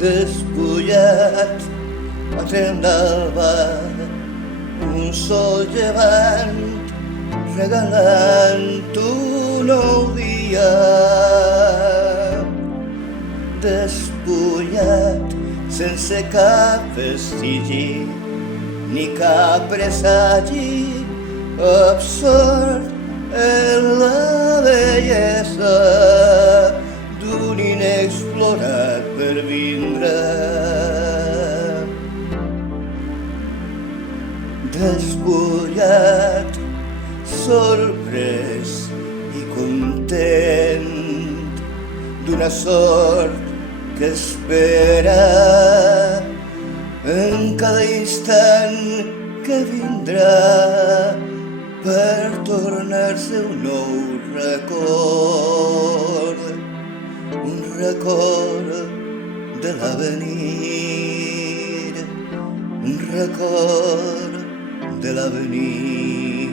despullat a tren d'alba, un sol llevant regalant un nou dia. Despullat sense cap vestigi ni cap presagi, absort en la bellesa d'un inexplorat per vindre. Despullat, sorprès i content d'una sort que espera en cada instant que vindrà per tornar-se un nou record de l'avenir, un record de l'avenir.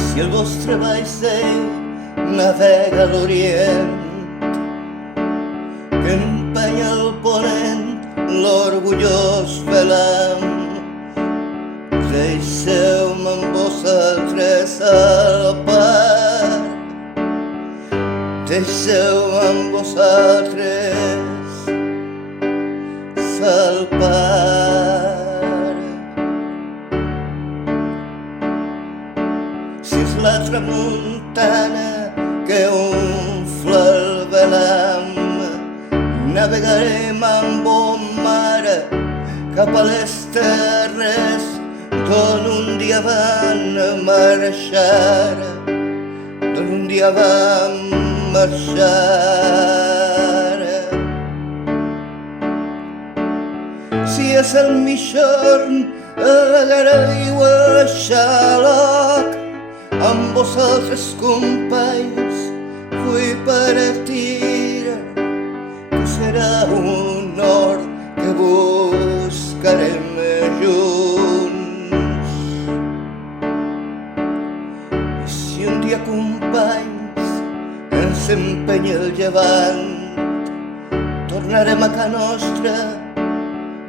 Si el vostre vaixell navega a l'Orient, que empenya el ponent l'orgullós velam, deixeu-me amb vosaltres salpar, deixeu-me amb vosaltres salpar. Si és la tramuntana que umfla el velam, navegarem amb bon mar cap a les terres d'on un dia van marxar, d'on un dia van marxar. Si és el Migjorn, el Garai o el Xaloc, amb vosaltres, companys, vull partir. Serà un nord que buscarem junts. I si un dia, companys, ens empenya el llevant, tornarem a ca nostra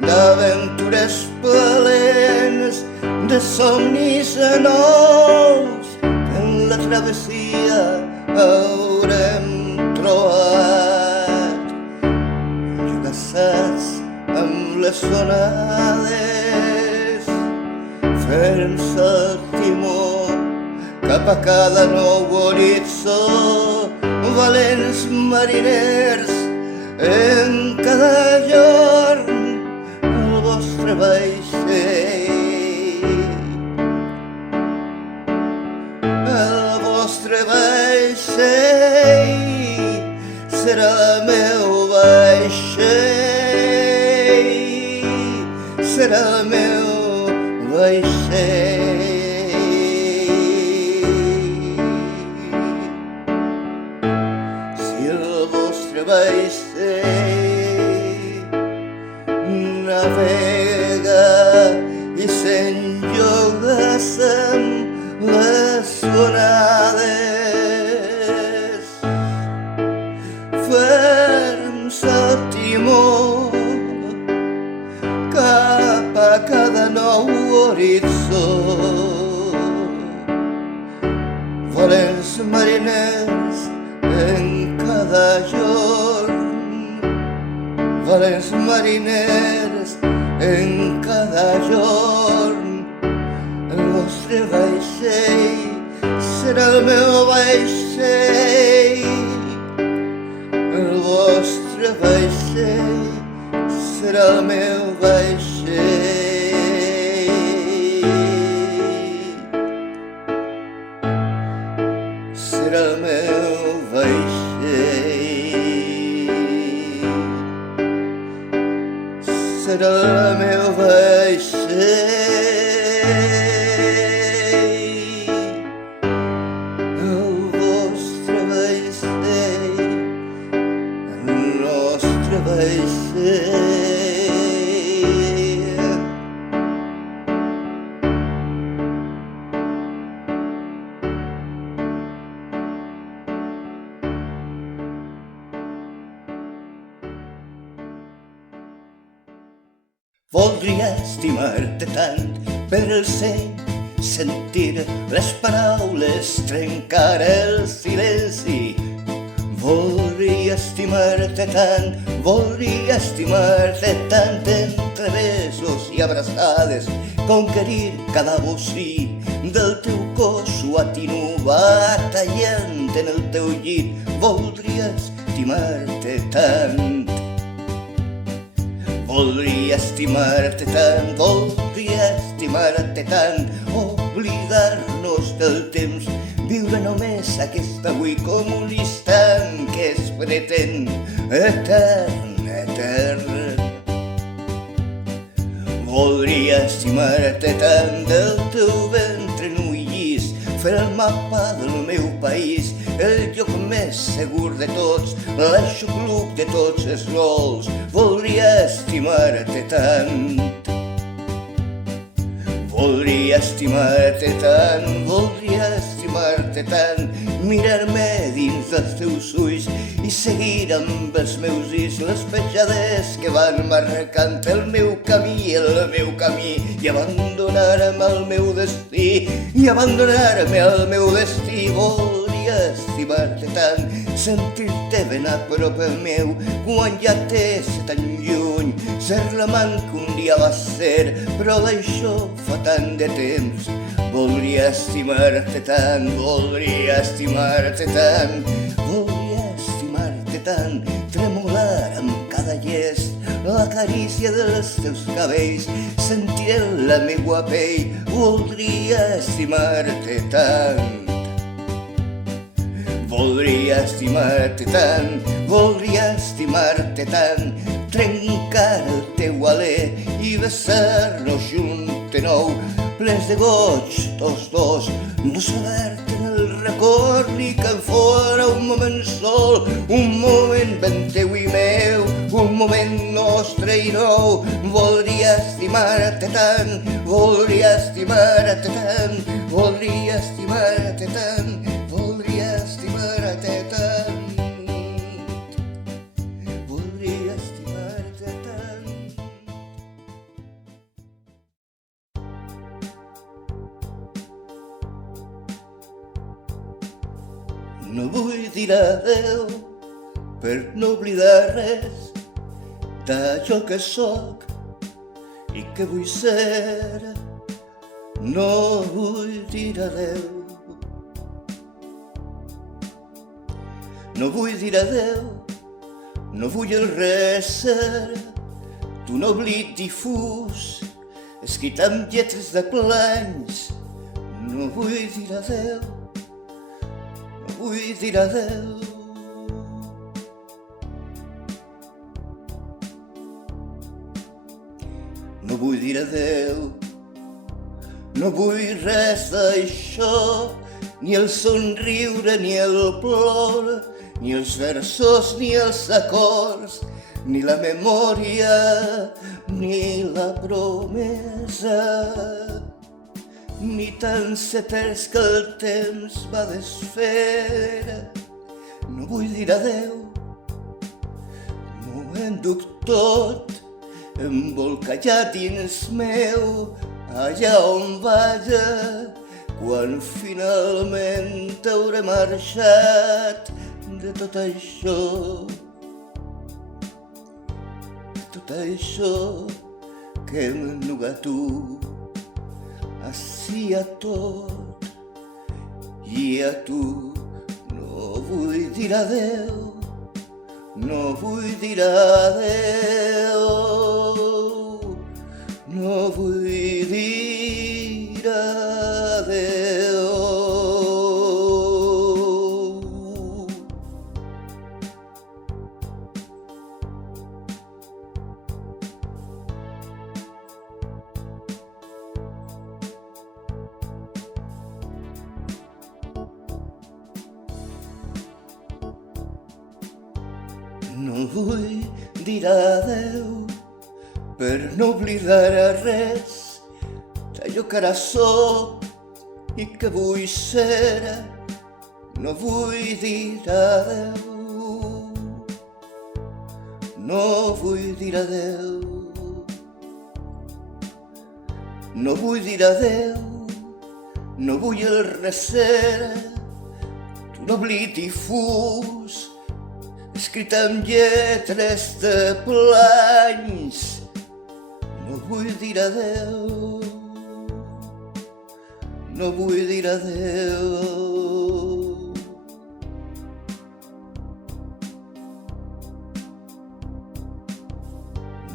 d'aventures plens de somnis nous que en la travessia haurem trobat, jugassats amb les onades, fent-se el timó cap a cada nou horitzó, valents mariners en cada jorn el vostre vaixell, el vostre vaixell serà el meu vaixell, serà el meu vaixell. Si el vostre vaixell navega i s'enjogues amb les onades, ferms al timó cap a cada nou horitzó, valents mariners en cada jorn, valents mariners en cada jorn, el vostre vaixell serà el meu vaixell, el vostre vaixell serà el meu vaixell, serà el meu vaixell, serà el meu vaixell. voldria estimar-te tant per el seny, sentir les paraules, trencar el silenci. Voldria estimar-te tant, voldria estimar-te tant, entre besos i abraçades, conquerir cada bocí del teu cos suatino batallant en el teu llit. Voldria estimar-te tant, voldria estimar-te tant, voldria estimar-te tant, oblidar-nos del temps, viure només aquest avui com un instant que es pretén etern, etern. Voldria estimar-te tant, del teu ventre nu i llis, fer el mapa del meu país, el lloc més segur de tots, l'aixopluc de tots els rols. Voldria estimar-te tant, voldria estimar-te tant, voldria estimar-te tant, mirar-me dins dels teus ulls i seguir amb els meus dits les petjades que van marcant el meu camí, i abandonar-me al meu destí, Voldria estimar-te tant, sentir-te ben a prop meu quan ja t'és tan lluny, ser l'amant que un dia va ser, però d'això fa tant de temps. Voldria estimar-te tant, voldria estimar-te tant, voldria estimar-te tant, tremolar amb cada gest, la carícia dels teus cabells, sentir la meua pell. Voldria estimar-te tant, voldria estimar-te tant, voldria estimar-te tant, trencar el teu alè i besar-nos junt de nou, plens de goig tots dos, no saber-te en el record ni que fora un moment sol, un moment ben teu i meu, un moment nostre i nou. Voldria estimar-te tant, voldria estimar-te tant, voldria estimar-te tant, voldria estimar-te tant, voldria estimar-te tant. No vull dir adeu per no oblidar res d'allò que sóc i que vull ser. No vull dir adeu, no vull dir adeu, no vull el res ser d'un oblit difús escrit amb lletres de planys. No vull dir adeu, no vull dir adeu. No vull dir adeu, no vull res d'això, ni el somriure ni el plor, ni els versos ni els acords, ni la memòria ni la promesa, ni tants eters que el temps va desfer. No vull dir adeu, m'ho enduc tot, embolcallat dins meu, allà on vaja, quan finalment hauré marxat de tot això, que hem ennugat tu, ací a tot i a tu. No vull dir adeu, no vull dir adeu, no vull dir adeu. No vull dir adeu per no oblidar res d'allò que ara soc i que vull ser. No vull dir adeu, no vull dir adeu, No vull dir adeu, no vull el recer d'un oblit difús, escrit amb lletres de planys. No vull dir adeu, no vull dir adeu.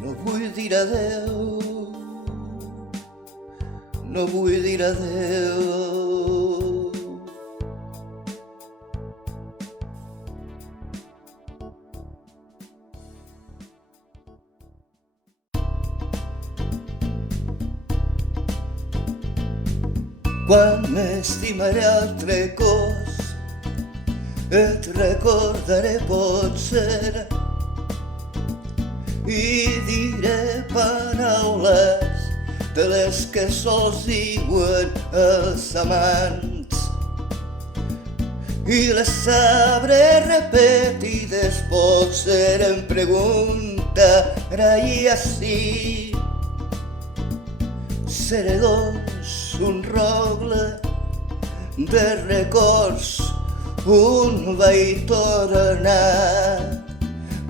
No vull dir adeu, no vull dir adeu. Quan m'estimaré altre cos, et recordaré potser i diré paraules de les que sols diuen els amants i les sabré repetides, potser em preguntarà i així seré doncs un rogle de records, un va i tornar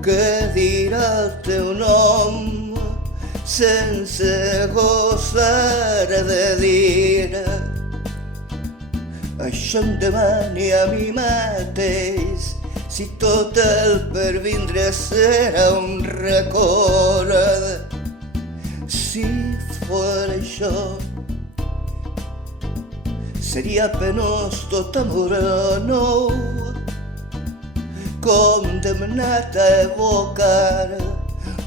que dirà el teu nom sense gosar de dir. Això em demani a mi mateix, si tot el pervindre serà un record. Si fos això, seria penós tot amor nou, condemnat a evocar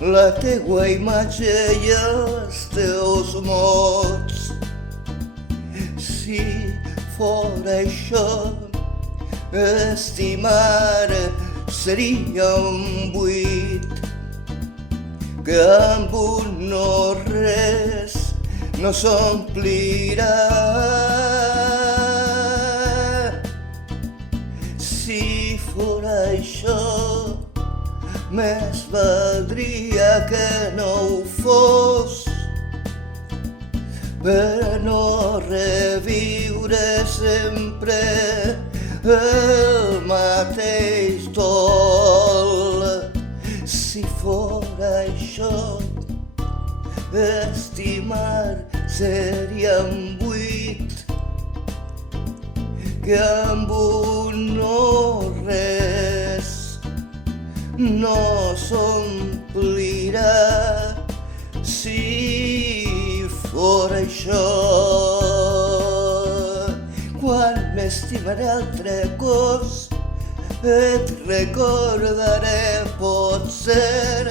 la teua imatge i els teus mots. Si fora això, estimar seria un buit que amb un no res no s'omplirà. Si fora això, més valdria que no ho fos, per no reviure sempre el mateix dol. Si fora això, estimar seria un buit que amb un no res no s'omplirà. Si fora això, quan m'estimaré altre cos, et recordaré potser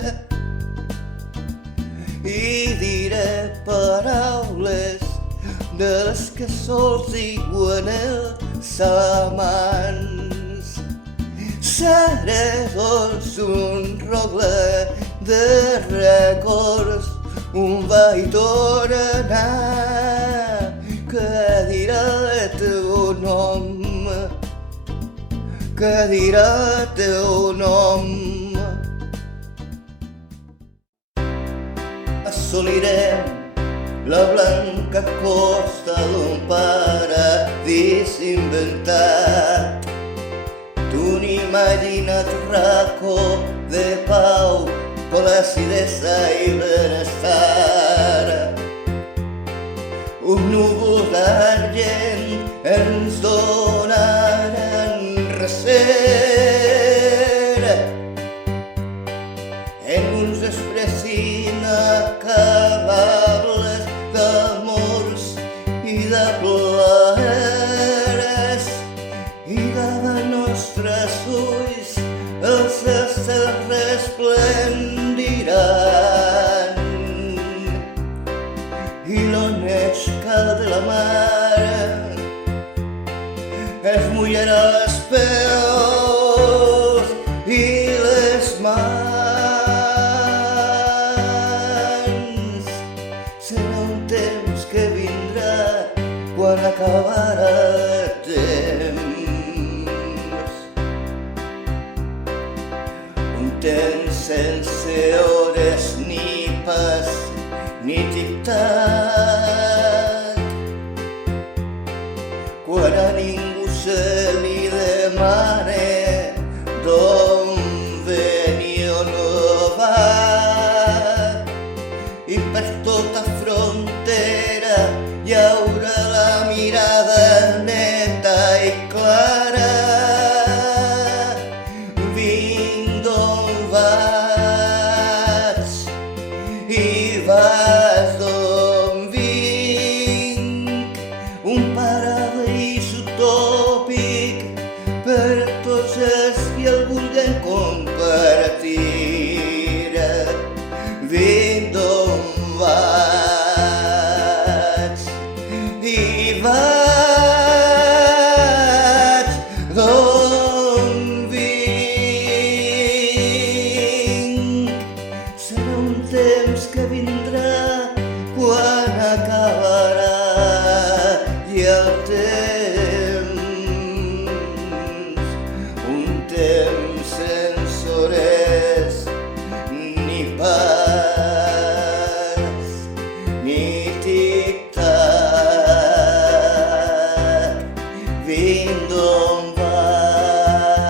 i diré paraules de les que sols diuen els amants. Seré doncs un rogle de records, un va i tornar que dirà el teu nom, que dirà el teu nom. Assolirem la blanca costa d'un paradís inventat, d'un imaginat racó de pau, placidesa i benestar. Un núvol d'argent ens donaran recer en uns després inacabables d'amors i de plaers, i davant nostres ulls els estels resplendiran i l'oneig cal de la mar es mullarà els peus i les mans. Serà un temps que vindrà quan acabarà el temps, un temps sense hores ni pas ni tic-tac, quan a ningú se li demana d'on venia o no va. I per tota frontera hi haurà la mirada neta i clara. Vinc d'on vas i vas d'on vinc, un paradís utòpic per tots els que el vulguin compartir. Vinc d'on vaig i vaig d'on vinc. Serà un temps que vindrà quan acabarà i el temps, un temps sense hores ni pas ni tic-tac. Vinc d'on vaig,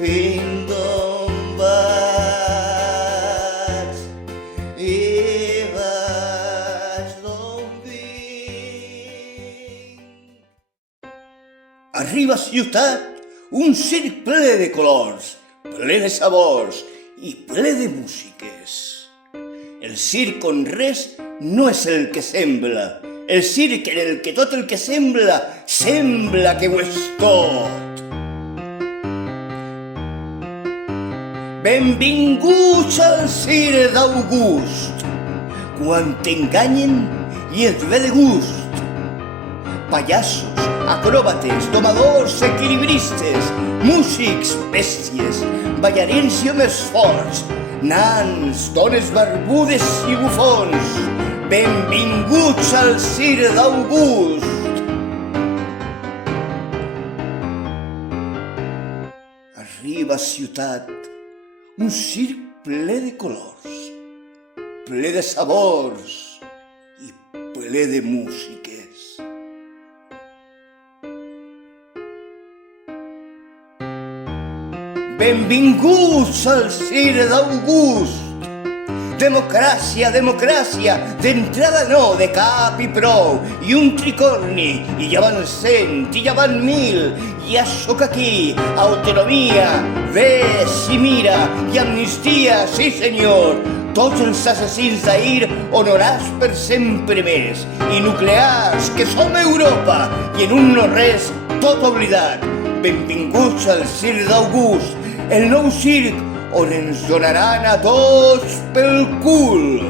vinc d'on vaig i vaig d'on vinc. Arriba a ciutat un circ ple de colors, ple de sabors i ple de músiques. El circ on res no és el que sembla, el circ en el que tot el que sembla, sembla que ho és tot. Benvinguts al circ d'August, quan t'enganyen i et ve de gust. Pallassos, acròbates, domadors, equilibristes, músics, bèsties, ballarins i homes forts, nans, dones barbudes i bufons. Benvinguts al circ d'August. Arriba a ciutat un circ ple de colors, ple de sabors i ple de músiques. Benvinguts al circ d'August. Democràcia, democràcia, d'entrada no, de cap i prou, i un tricorni, i ja van 100, i ja van 1000, ja sóc aquí, autonomia, ves i mira, i amnistia, sí senyor, tots els assassins d'ahir honorats per sempre més, i nuclears, que som Europa, i en un no-res tot oblidat. Benvinguts al circ d'August, el nou circ on ens donaran a tots pel cul.